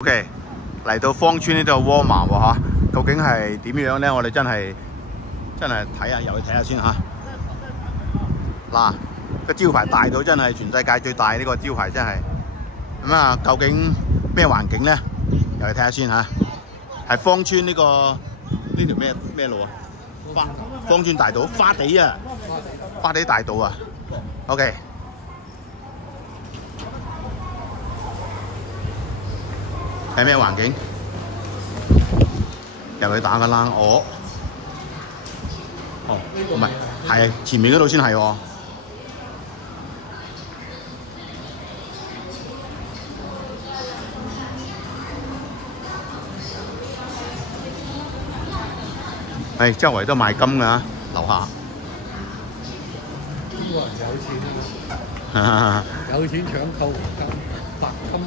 OK， 嚟到芳村呢度窩麻喎嚇，究竟係點樣咧？我哋真係睇下，入去睇下先嚇。嗱，個招牌大到真係全世界最大，呢個招牌真係。咁啊，究竟咩環境咧？入去睇下先嚇。係芳村呢條咩路啊？芳村大道，花地啊，花地大道啊。OK。係咩環境？入去打個冷鵝。哦，唔係，係前面嗰度先係喎。係周圍都賣金㗎，樓下。中國人有錢啊！有錢搶購黃金、白金。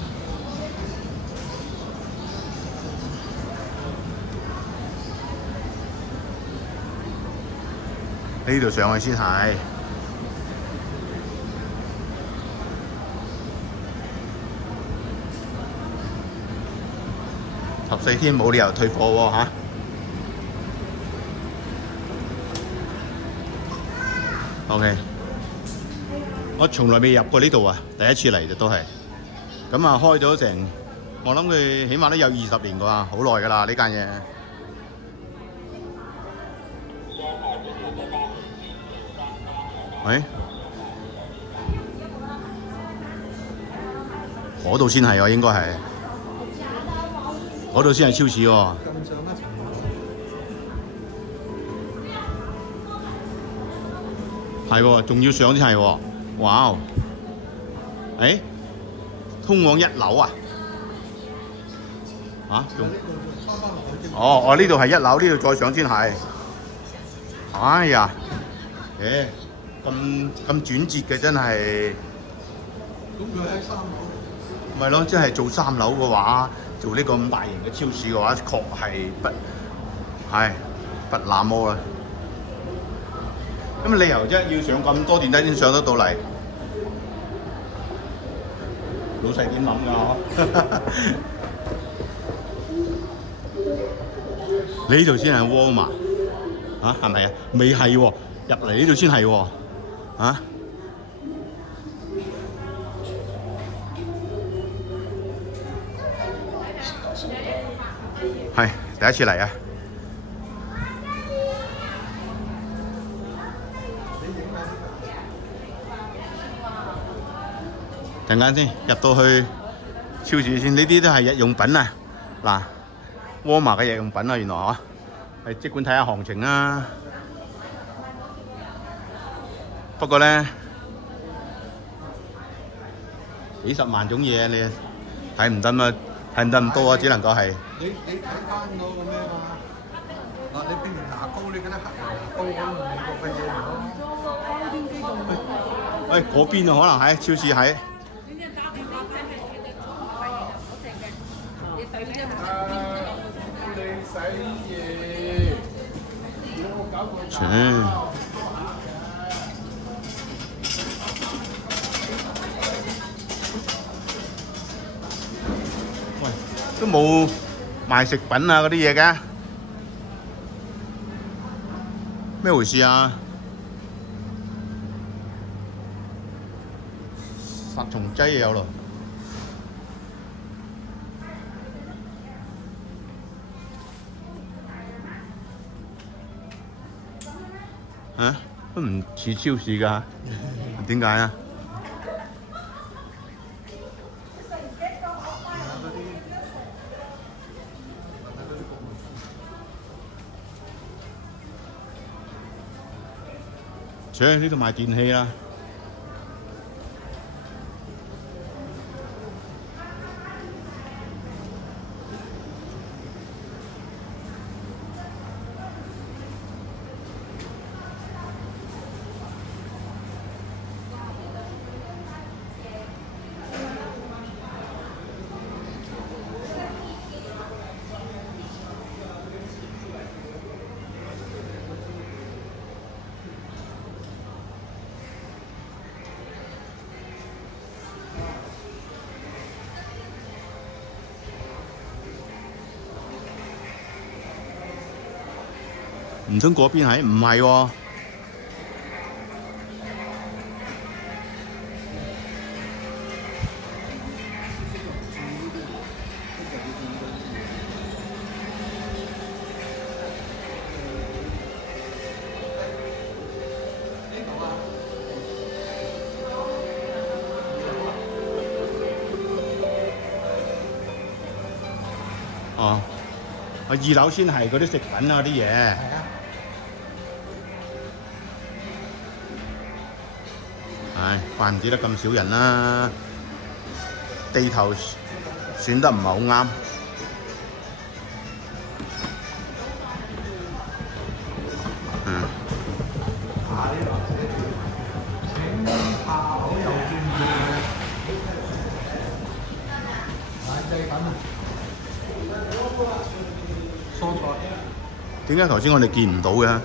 呢度上去先係。14天冇理由退貨喎嚇。OK， 我從來未入過呢度啊，第一次嚟就都係。咁啊，開咗成，我諗佢起碼都有20年啩，好耐㗎啦呢間嘢。喂，嗰度先係喎，應該係。嗰度先係超市喎。咁上一層係喎，仲要上先係喎。哇！誒，通往1樓啊？嚇？仲？哦，呢度係1樓，呢度再上先係。哎呀，咁轉折嘅真係。咁佢喺3樓。咪咯，即係做3樓嘅話，做呢個咁大型嘅超市嘅話，確係不那麼啦。咁理由啫，要上咁多電梯先上得到嚟，老細點諗㗎？呢度先係窩麻嚇，係咪啊？未係喎，入嚟呢度先係喎，嚇。係第一次嚟啊！陣間先入到去超市先，呢啲都係日用品啊！嗱，窩麻嘅日用品啊，原來嗬，係即管睇下行情啦。不過咧，幾十萬種嘢你睇唔得嘛，睇唔得咁多啊，只能夠係。你睇翻嗰個咩嘛？嗱，你譬如牙膏，你嗰啲黑牙膏咁美國嘅嘢嚟咯。喂，嗰邊啊，可能喺超市喺。喂，都冇賣食品啊嗰啲嘢嘅，咩回事啊？殺蟲劑有咯。嚇，都唔似超市㗎，點解啊？呢度賣電器啦。唔通嗰邊係？唔係喎。哦，2樓先係嗰啲食品啊啲嘢。係啊。唉，怪唔之得咁少人啦，地頭選得唔係好啱。嗯。請下口右轉奶製品啊！蔬菜。點解頭先我哋見唔到嘅？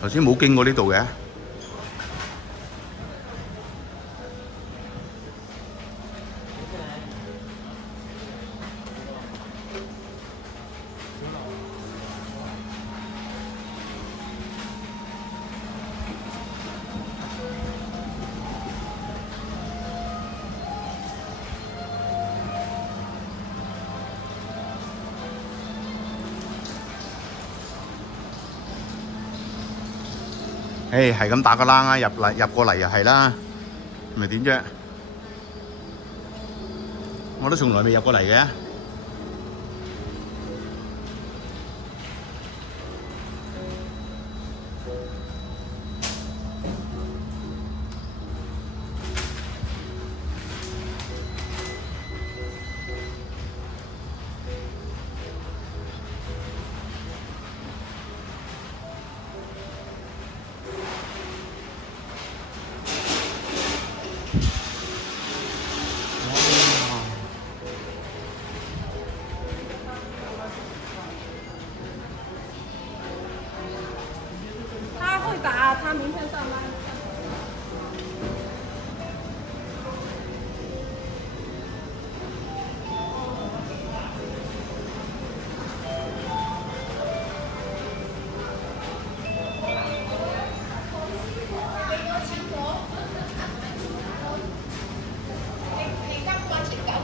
頭先冇經過呢度嘅。係咁打個冷啊！入過嚟又係啦，咪點啫？我都從來未入過嚟嘅。他明天上班。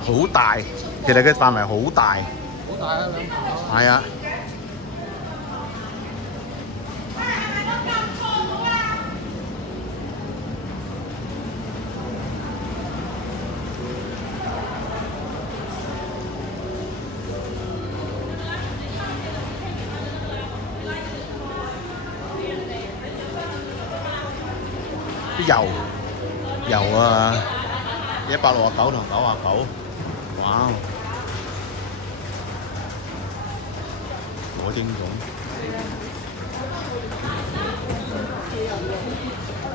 好大，其實佢範圍好大。好大啊，兩頭。係啊。啲油啊，169同99，哇！火精種。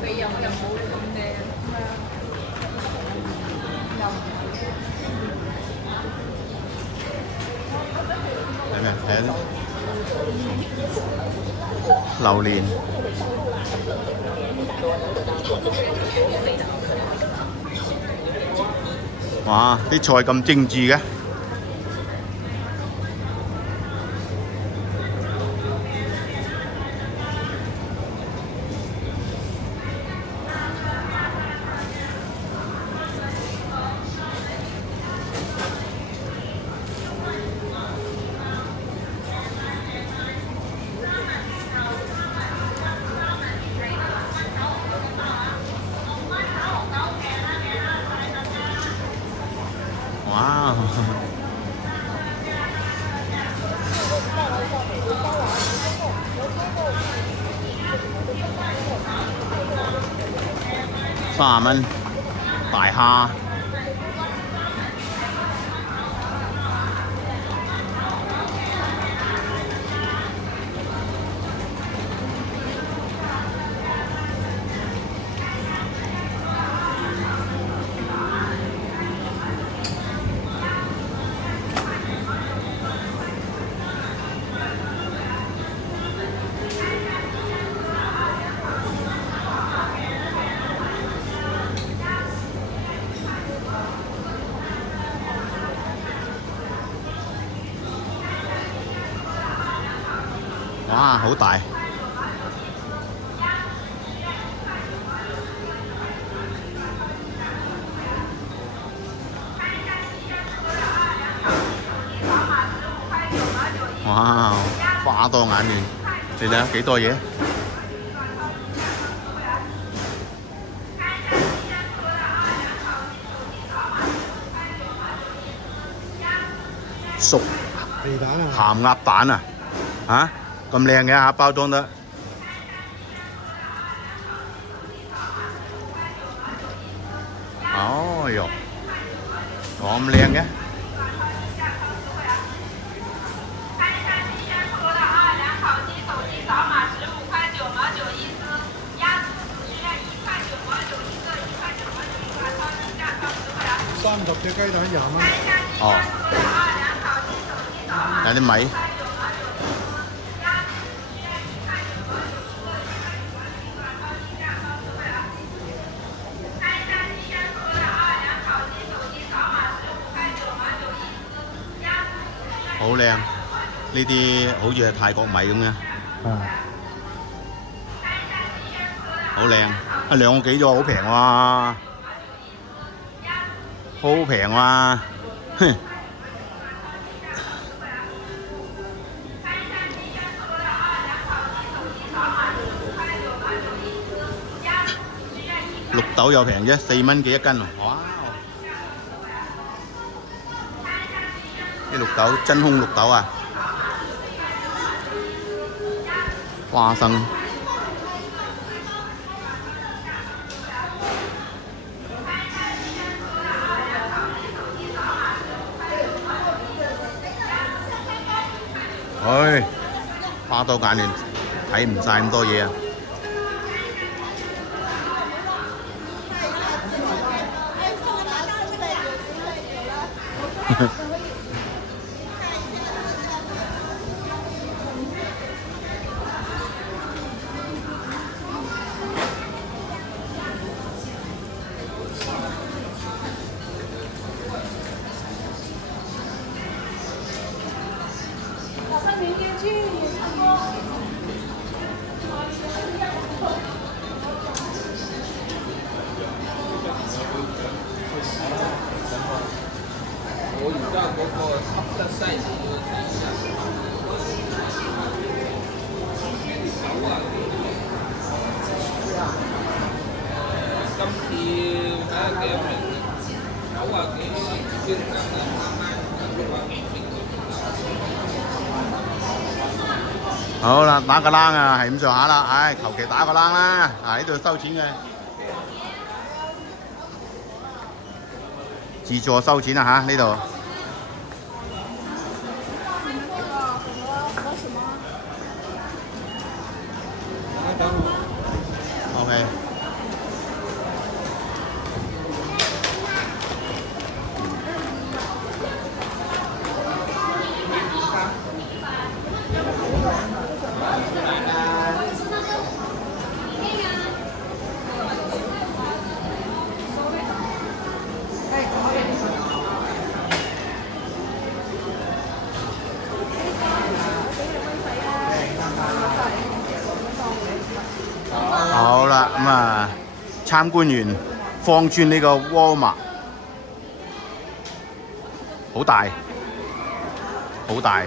你又冇咁靚睇咩？睇下啲榴蓮。哇！啲菜咁精緻嘅。哇！30蚊大蝦。哇，好大！哇，花多眼亂，你睇下幾多嘢？熟皮蛋啊！鹹鴨蛋啊！嚇咁靚嘅嚇，包裝得。哦喲，咁靚嘅。30隻雞蛋20蚊。哦，有啲米。好靚，呢啲好似係泰國米咁嘅。好靚，啊2個幾咗，好平喎，好平喎，哼！綠豆又平啫，4蚊幾一斤喎，哇！啲綠豆真空綠豆啊，花生。唉，花多眼亂，睇唔晒咁多嘢啊！我而家嗰個吸得西子今次睇下幾多名，90幾先得啦，好啦，打個冷啊，係咁上下啦，唉，求其打個冷啦，呢度收錢嘅，自助收錢啊嚇，呢度。OK。好啦，咁啊，參觀完芳村呢個沃爾瑪，好大，好大。